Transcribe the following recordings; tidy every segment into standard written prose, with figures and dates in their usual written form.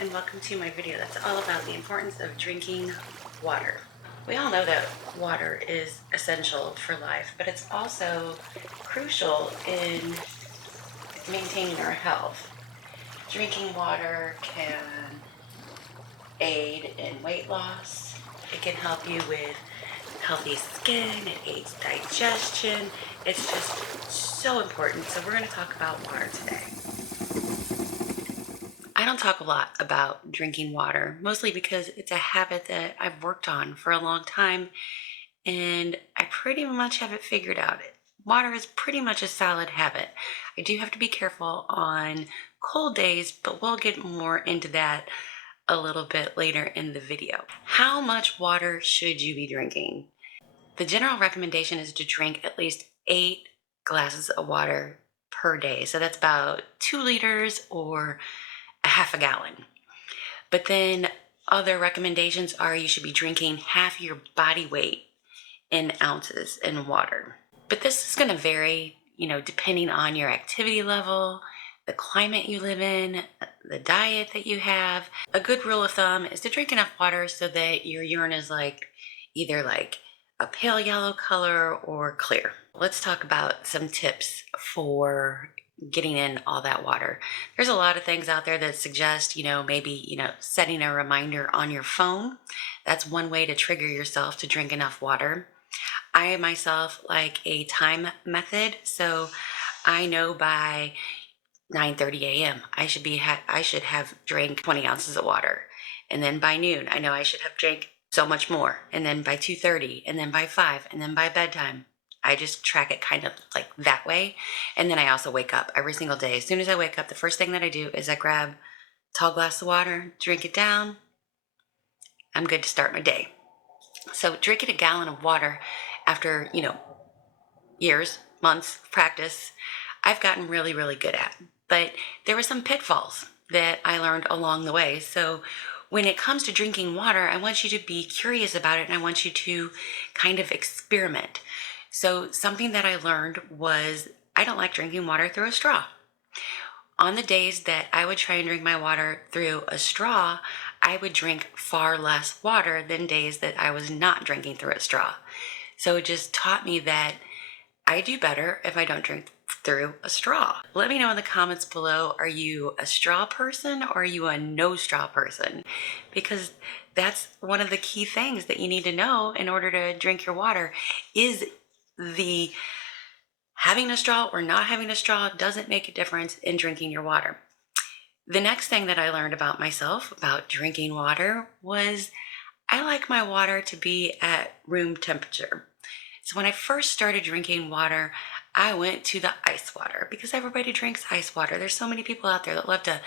and welcome to my video that's all about the importance of drinking water. We all know that water is essential for life, but it's also crucial in maintaining our health. Drinking water can aid in weight loss. It can help you with healthy skin. It aids digestion. It's just so important. So we're going to talk about water today. I don't talk a lot about drinking water, mostly because it's a habit that I've worked on for a long time, and I pretty much have it figured out. Water is pretty much a solid habit. I do have to be careful on cold days, but we'll get more into that a little bit later in the video. How much water should you be drinking? The general recommendation is to drink at least 8 glasses of water per day. So that's about 2 liters or a half a gallon. But then other recommendations are you should be drinking half your body weight in ounces in water. But this is going to vary, depending on your activity level, the climate you live in, the diet that you have. A good rule of thumb is to drink enough water so that your urine is either a pale yellow color or clear. Let's talk about some tips for getting in all that water. There's a lot of things out there that suggest, maybe, setting a reminder on your phone. That's one way to trigger yourself to drink enough water. I myself like a time method, so I know by 9:30 a.m. I should have drank 20 ounces of water, and then by noon I know I should have drank so much more, and then by 2:30, and then by 5, and then by bedtime. I just track it kind of like that way. And then I also wake up every single day. As soon as I wake up, the first thing that I do is I grab a tall glass of water, drink it down. I'm good to start my day. So drinking a gallon of water after, years, months of practice, I've gotten really, really good at. But there were some pitfalls that I learned along the way. So when it comes to drinking water, I want you to be curious about it, and I want you to kind of experiment. So something that I learned was I don't like drinking water through a straw. On the days that I would try and drink my water through a straw, I would drink far less water than days that I was not drinking through a straw. So it just taught me that I do better if I don't drink through a straw. Let me know in the comments below, are you a straw person or are you a no straw person? Because that's one of the key things that you need to know in order to drink your water. Is the having a straw or not having a straw doesn't make a difference in drinking your water. The next thing that I learned about myself about drinking water was I like my water to be at room temperature. So when I first started drinking water, I went to the ice water because everybody drinks ice water. There's so many people out there that love to,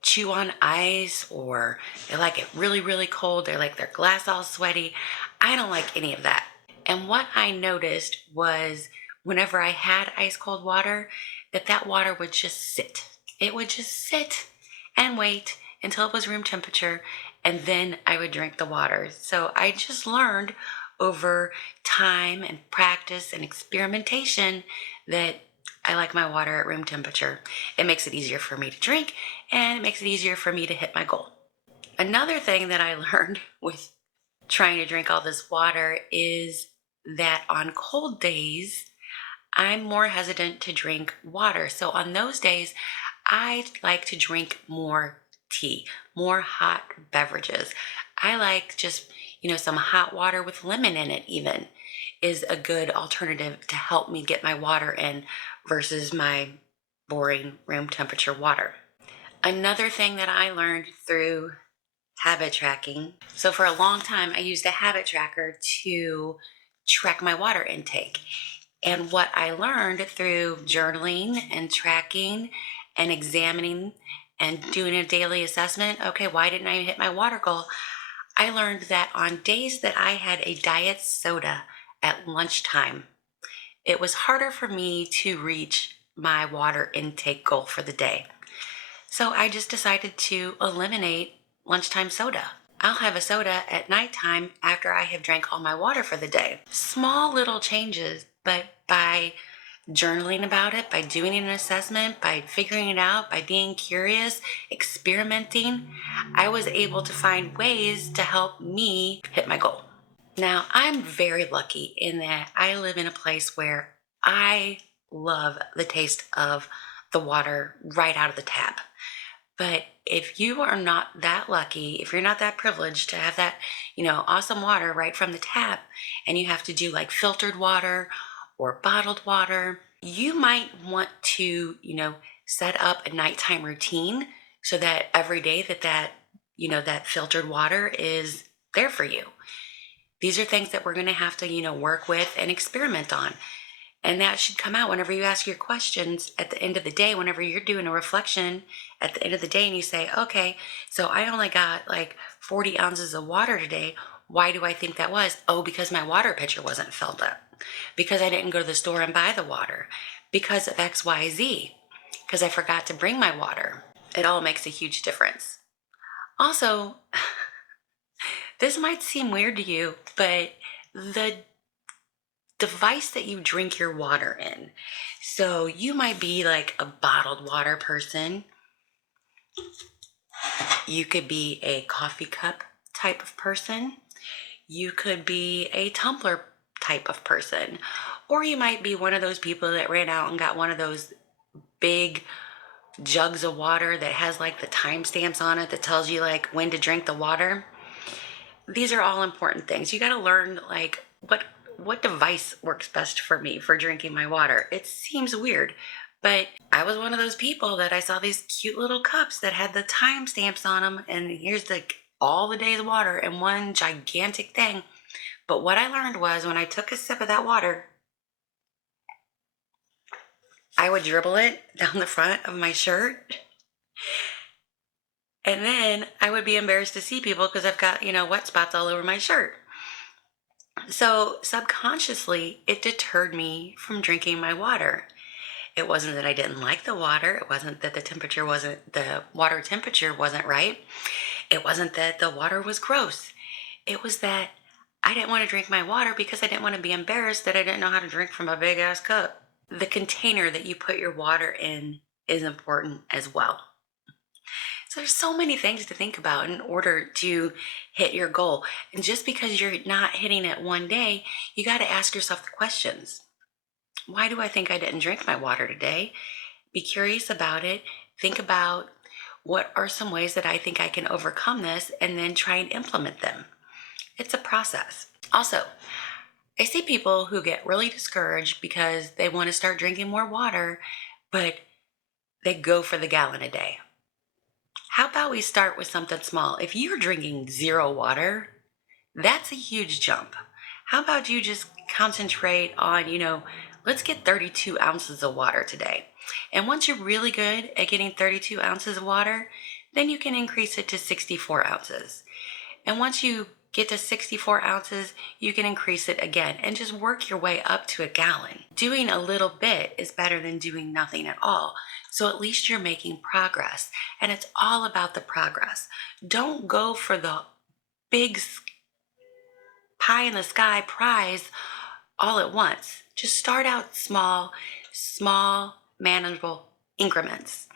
chew on ice, or they like it really, really cold. They like their glass all sweaty. I don't like any of that. And what I noticed was whenever I had ice cold water, that water would just sit. It would just sit and wait until it was room temperature, and then I would drink the water. So I just learned over time and practice and experimentation that I like my water at room temperature. It makes it easier for me to drink, and it makes it easier for me to hit my goal. Another thing that I learned with trying to drink all this water is that on cold days, I'm more hesitant to drink water. So on those days, I like to drink more tea, more hot beverages. I like just, some hot water with lemon in it even is a good alternative to help me get my water in versus my boring room temperature water. Another thing that I learned through habit tracking. So for a long time, I used a habit tracker to track my water intake. And what I learned through journaling and tracking and examining and doing a daily assessment, okay, why didn't I hit my water goal? I learned that on days that I had a diet soda at lunchtime, it was harder for me to reach my water intake goal for the day. So I just decided to eliminate lunchtime soda. I'll have a soda at nighttime after I have drank all my water for the day. Small little changes, but by journaling about it, by doing an assessment, by figuring it out, by being curious, experimenting, I was able to find ways to help me hit my goal. Now, I'm very lucky in that I live in a place where I love the taste of the water right out of the tap. But if you are not that lucky, if you're not that privileged to have that, awesome water right from the tap, and you have to do like filtered water or bottled water, you might want to, set up a nighttime routine so that every day that filtered water is there for you. These are things that we're going to have to, work with and experiment on. And that should come out whenever you ask your questions at the end of the day, whenever you're doing a reflection at the end of the day and you say, okay, so I only got like 40 ounces of water today. Why do I think that was? Oh, because my water pitcher wasn't filled up. Because I didn't go to the store and buy the water. Because of X, Y, Z. Because I forgot to bring my water. It all makes a huge difference. Also, this might seem weird to you, but the device that you drink your water in. So you might be like a bottled water person. You could be a coffee cup type of person. You could be a tumbler type of person. Or you might be one of those people that ran out and got one of those big jugs of water that has like the timestamps on it that tells you like when to drink the water. These are all important things. You got to learn like what device works best for me for drinking my water. It seems weird, but I was one of those people that I saw these cute little cups that had the timestamps on them, and here's all the day's water in one gigantic thing. But what I learned was when I took a sip of that water, I would dribble it down the front of my shirt. And then I would be embarrassed to see people because I've got, wet spots all over my shirt. So subconsciously, it deterred me from drinking my water. It wasn't that I didn't like the water. It wasn't that the water temperature wasn't right. It wasn't that the water was gross. It was that I didn't want to drink my water because I didn't want to be embarrassed that I didn't know how to drink from a big ass cup. The container that you put your water in is important as well. So there's so many things to think about in order to hit your goal. And just because you're not hitting it one day, you got to ask yourself the questions. Why do I think I didn't drink my water today? Be curious about it. Think about what are some ways that I think I can overcome this, and then try and implement them. It's a process. Also, I see people who get really discouraged because they want to start drinking more water, but they go for the gallon a day. How about we start with something small? If you're drinking 0 water, that's a huge jump. How about you just concentrate on, let's get 32 ounces of water today. And once you're really good at getting 32 ounces of water, then you can increase it to 64 ounces. And once you get to 64 ounces, you can increase it again and just work your way up to a gallon. Doing a little bit is better than doing nothing at all. So at least you're making progress, and it's all about the progress. Don't go for the big pie in the sky prize all at once. Just start out small, manageable increments.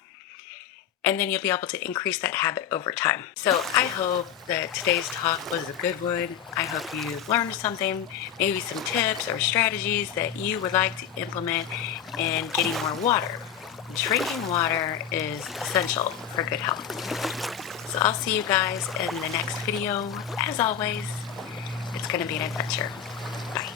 And then you'll be able to increase that habit over time. So I hope that today's talk was a good one. I hope you learned something, maybe some tips or strategies that you would like to implement in getting more water. Drinking water is essential for good health. So I'll see you guys in the next video. As always, it's going to be an adventure. Bye.